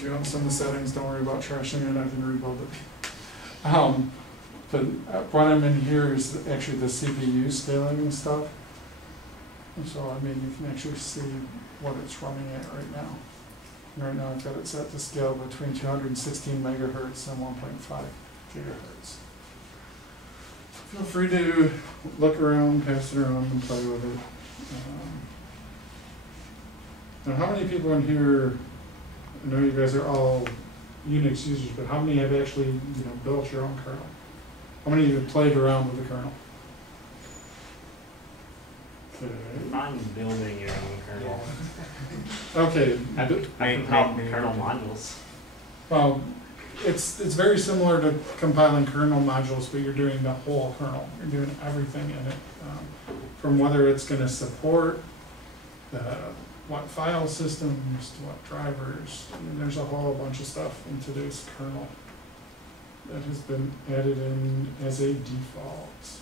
to on some of the settings. Don't worry about trashing it, I can rebuild it. But what I'm in here is actually the CPU scaling and stuff. And so, I mean, you can actually see what it's running at right now. And right now I've got it set to scale between 216 megahertz and 1.5 gigahertz. Feel free to look around, pass it around, and play with it. Now, how many people in here, I know you guys are all Unix users, but how many have actually, built your own kernel? How many of you have played around with the kernel? Okay. I'm building your own kernel. Okay. I compile kernel modules. Well, it's very similar to compiling kernel modules, but you're doing the whole kernel. You're doing everything in it, from whether it's going to support what file systems to what drivers. I mean, there's a whole bunch of stuff in today's kernel that has been added in as a default.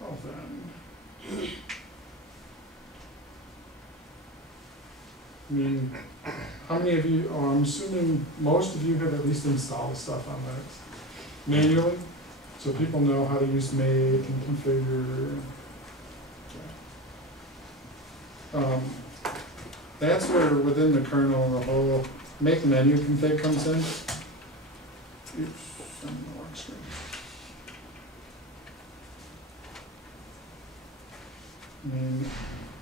Well then, I mean, how many of you, I'm assuming most of you have at least installed stuff on Linux manually, so people know how to use make and configure. Okay. That's where within the kernel the whole make menu config comes in. Oops, I'm on the wrong screen. I mean,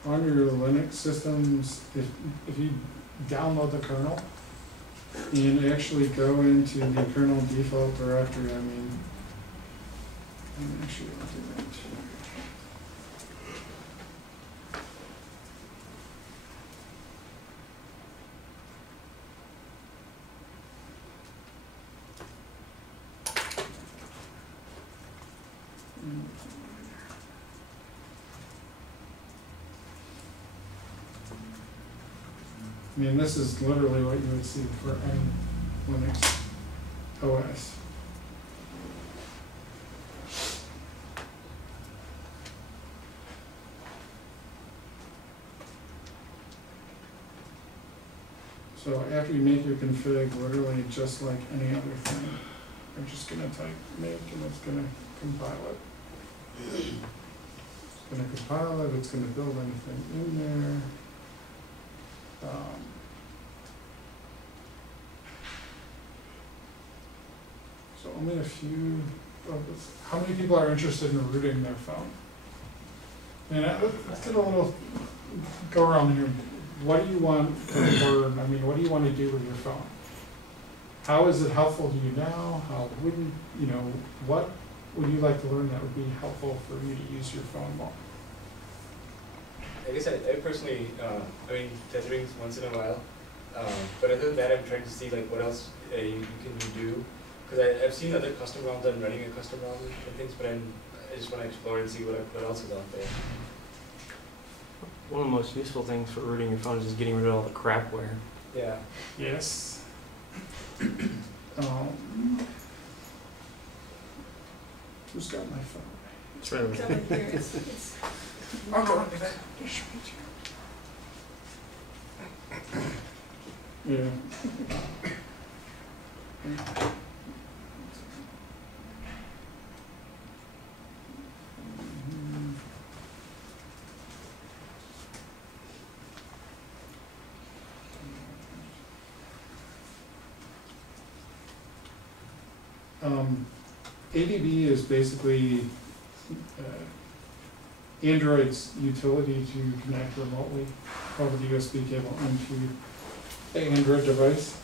on your Linux systems, if you download the kernel and actually go into the kernel default directory, I mean, I'm actually going to do that too. I mean, this is literally what you would see for any Linux OS. So after you make your config, literally just like any other thing, you're just going to type make and it's going to compile it. It's going to compile it, it's going to build anything in there. So only a few of this. How many people are interested in rooting their phone? And let's get a little go around here. What do you want to learn? I mean, what do you want to do with your phone? How is it helpful to you now? How wouldn't, what would you like to learn that would be helpful for you to use your phone more? I guess I personally, I mean, test rings once in a while, but other than that, I'm trying to see like what else you can do, because I've seen other custom ROMs and running a custom ROM and things, but I just want to explore and see what else is out there. One of the most useful things for rooting your phone is just getting rid of all the crapware. Yeah. Yes. Who's got my phone? It's right over It's there. over here. It's I'll go into that. Yeah. ADB is basically Android's utility to connect remotely over the USB cable into an Android device.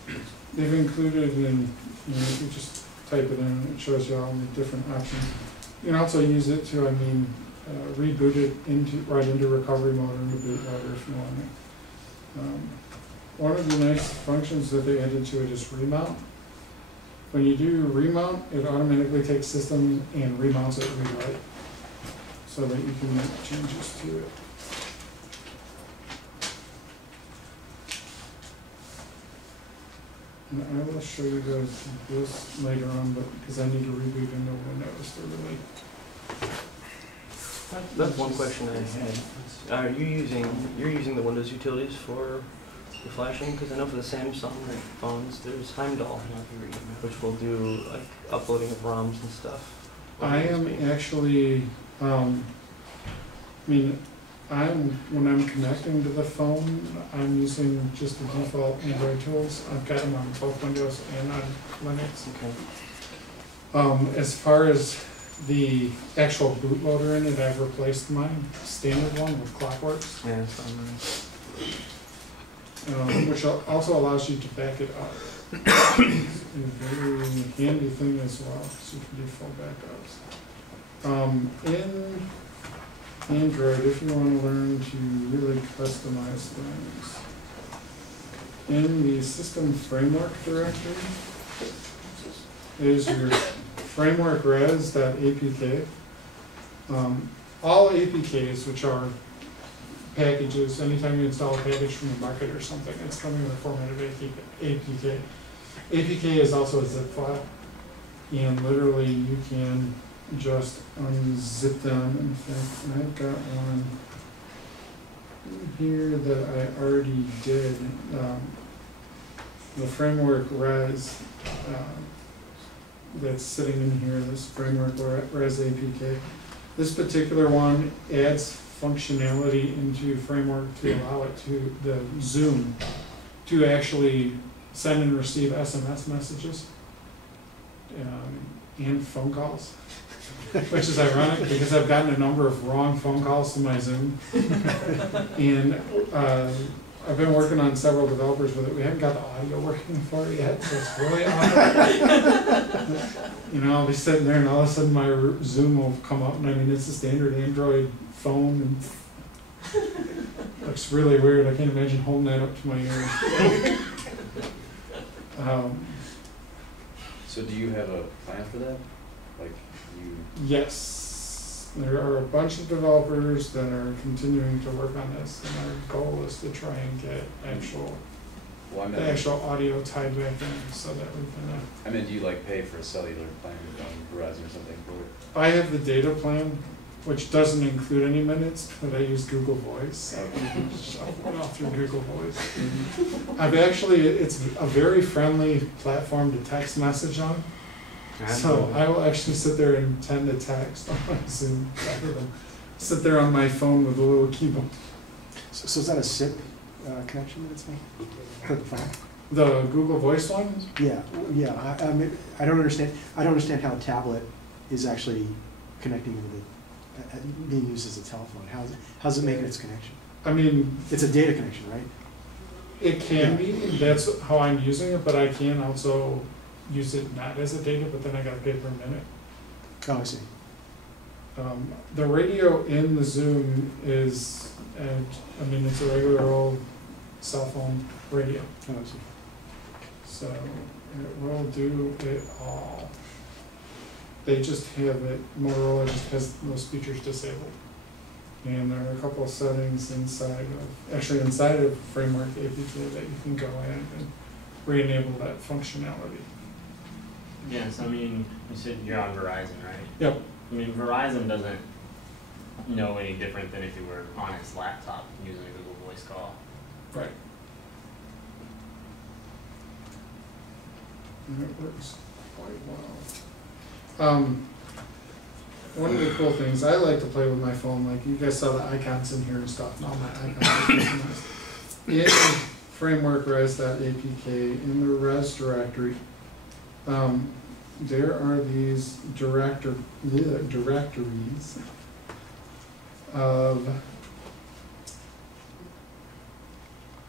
They've included in, if you just type it in, it shows you all the different options. You can also use it to, reboot it right into recovery mode or into bootloader if you want it. One of the nice functions that they added to it is remount. When you do remount, it automatically takes system and remounts it rewrite, so that you can make changes to it. And I will show you guys this later on, but because I need to reboot into Windows to really That's one question I had. You're using the Windows utilities for the flashing? Because I know for the Samsung phones, there's Heimdall, which will do like uploading of ROMs and stuff. I am actually, when I'm connecting to the phone, I'm using just the default Android tools. I've got them on both Windows and on Linux. Okay. As far as the actual bootloader in it, I've replaced my standard one with Clockworks, Yeah, so which also allows you to back it up. It's a very handy thing as well, so you can do full backups. In Android, if you want to learn to really customize things, in the system framework directory is your framework res.apk. All APKs, which are packages, anytime you install a package from the market or something, it's coming in the format of APK. APK is also a zip file, and literally you can just unzip them. In fact, I've got one here that I already did. The framework res that's sitting in here, this framework res APK. This particular one adds functionality into framework to allow it to the Zoom to actually send and receive SMS messages and phone calls, which is ironic because I've gotten a number of wrong phone calls to my Zoom, and I've been working on several developers with it. We haven't got the audio working for it yet, so it's really awful. I'll be sitting there and all of a sudden my Zoom will come up, and I mean, it's a standard Android phone, and looks really weird. I can't imagine holding that up to my ears. So do you have a plan for that? Like Yes, there are a bunch of developers that are continuing to work on this, and our goal is to try and get the actual audio tied back in so that we can. Do you pay for a cellular plan on Verizon or something for it? I have the data plan, which doesn't include any minutes, but I use Google Voice. Shuffle it off through Google Voice. It's a very friendly platform to text message on. So I will actually sit there and tend to text on my Zoom rather than sit there on my phone with a little keyboard. So is that a SIP connection that it's made for the phone? The Google Voice one? Yeah. I don't understand how a tablet is actually connecting with it, being used as a telephone. How's it making its connection? It's a data connection, right? It can be. That's how I'm using it, but I can also use it not as a data, but then I got to pay per minute. Oh, I see. The radio in the Zoom is, it's a regular old cell phone radio. Oh, I see. So it will do it all. They just have it, Motorola just has those features disabled. And there are a couple of settings inside of Framework APK that you can go in and re-enable that functionality. Yes, you said you're on Verizon, right? Yep. Verizon doesn't know any different than if you were on its laptop using a Google Voice call. Right. And it works quite well. One of the cool things, I like to play with my phone, like you guys saw the icons in here and stuff, and all my icons are customized. In framework res.apk, in the res directory, there are these directories of,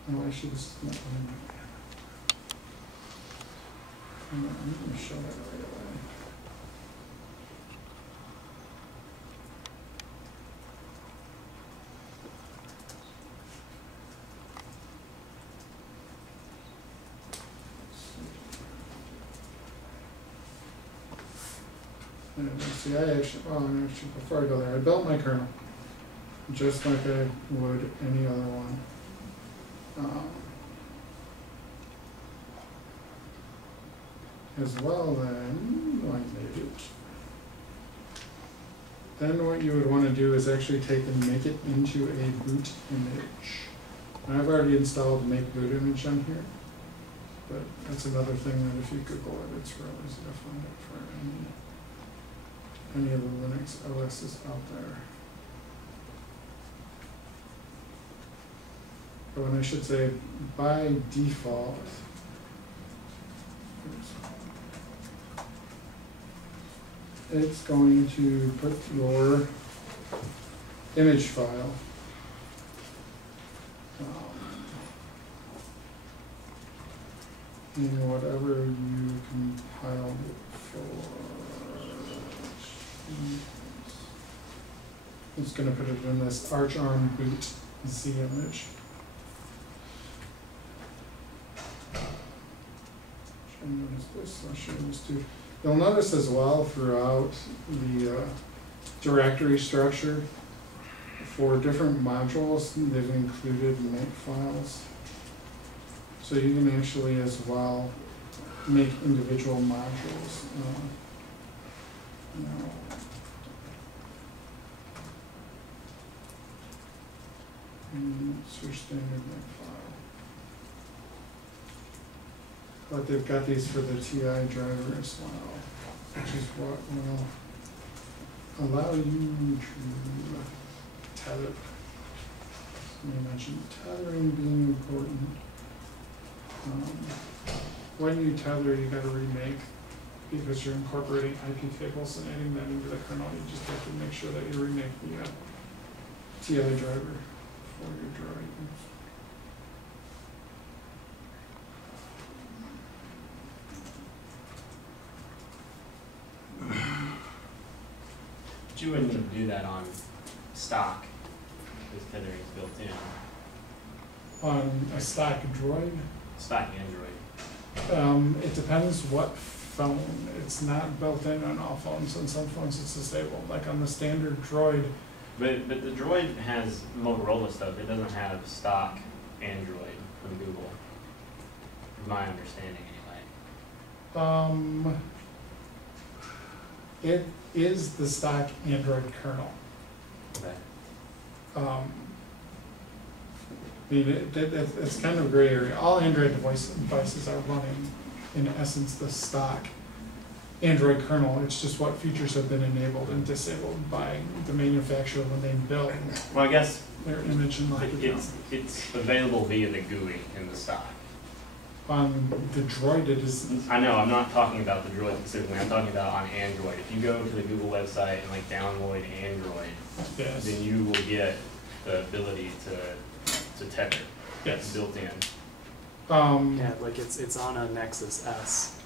I should just, I'm going to show that right away. See, before I go there, I built my kernel just like I would any other one. As well then, I made it. then what you would want to do is actually take and make it into a boot image. And I've already installed make boot image on here, but that's another thing that if you Google it, it's real easy to find it for any of the Linux OSs out there. But when I should say by default, it's going to put your image file in whatever you compiled it for. It's going to put it in this ArchArm boot Z image. I'll show you this too. You'll notice as well throughout the directory structure, for different modules, they've included make files. So you can actually as well make individual modules. It's your standard make file. But they've got these for the TI driver as well, which is what will allow you to tether. You mentioned tethering being important. When you tether, you got to remake because you're incorporating IP tables and adding that into the kernel. You just have to make sure that you remake the TI driver for your droid. But you wouldn't need to do that on stock, because tethering is built in. On a stock droid? Stock Android. It depends what phone. It's not built in on all phones. On some phones it's disabled. Like on the standard droid. But the droid has Motorola stuff. It doesn't have stock Android from Google. From my understanding anyway. It is the stock Android kernel. Okay. I mean, it's kind of a gray area. All Android devices are running, in essence, the stock Android kernel. It's just what features have been enabled and disabled by the manufacturer when they build Well, I guess their image and lock it down. it's available via the GUI in the stock. On the droid, it is. I know, I'm not talking about the droid specifically, I'm talking about on Android. If you go to the Google website and like download Android, Yes. then you will get the ability to tether. Yes. Built in. Yeah, like it's on a Nexus S.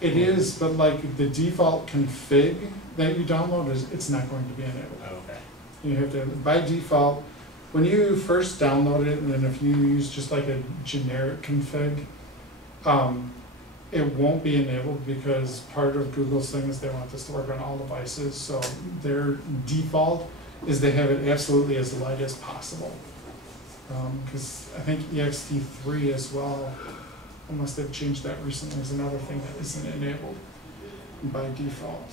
It is, but like the default config that you download is, it's not going to be enabled. Oh, okay. You have to, by default, when you first download it, and then if you use just like a generic config, it won't be enabled because part of Google's thing is they want this to work on all devices. So their default is they have it absolutely as light as possible. Because I think ext3 as well, unless they've changed that recently, is another thing that isn't enabled by default.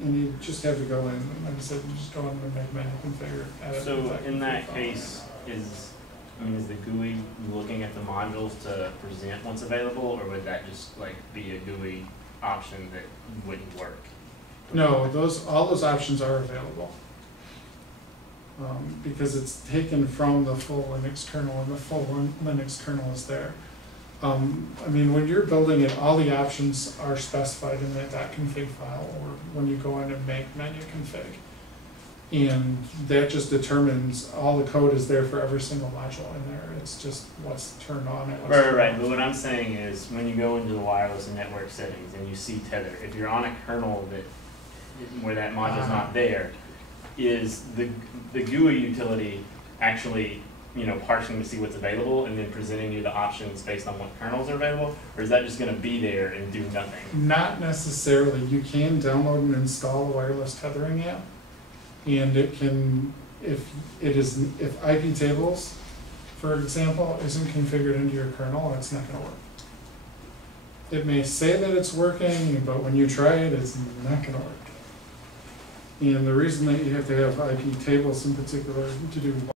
And you just have to go in, and like I said, you just go in and make menu configure. Edit So in that config file. case, is the GUI looking at the modules to present what's available, or would that just like be a GUI option that wouldn't work? No, all those options are available. Because it's taken from the full Linux kernel, and the full Linux kernel is there. I mean, when you're building it, all the options are specified in that .config file, or when you go in and make menu config. And that just determines all the code is there for every single module in there. It's just what's turned on and what's turned Right. off. But what I'm saying is, when you go into the wireless and network settings and you see tether, if you're on a kernel where that module's not there, is the GUI utility actually, parsing to see what's available and then presenting you the options based on what kernels are available, or is that just going to be there and do nothing? Not necessarily. You can download and install a wireless tethering app, and it can, if IP tables, for example, isn't configured into your kernel, it's not going to work. it may say that it's working, but when you try it, it's not gonna work. And the reason that you have to have IP tables in particular to do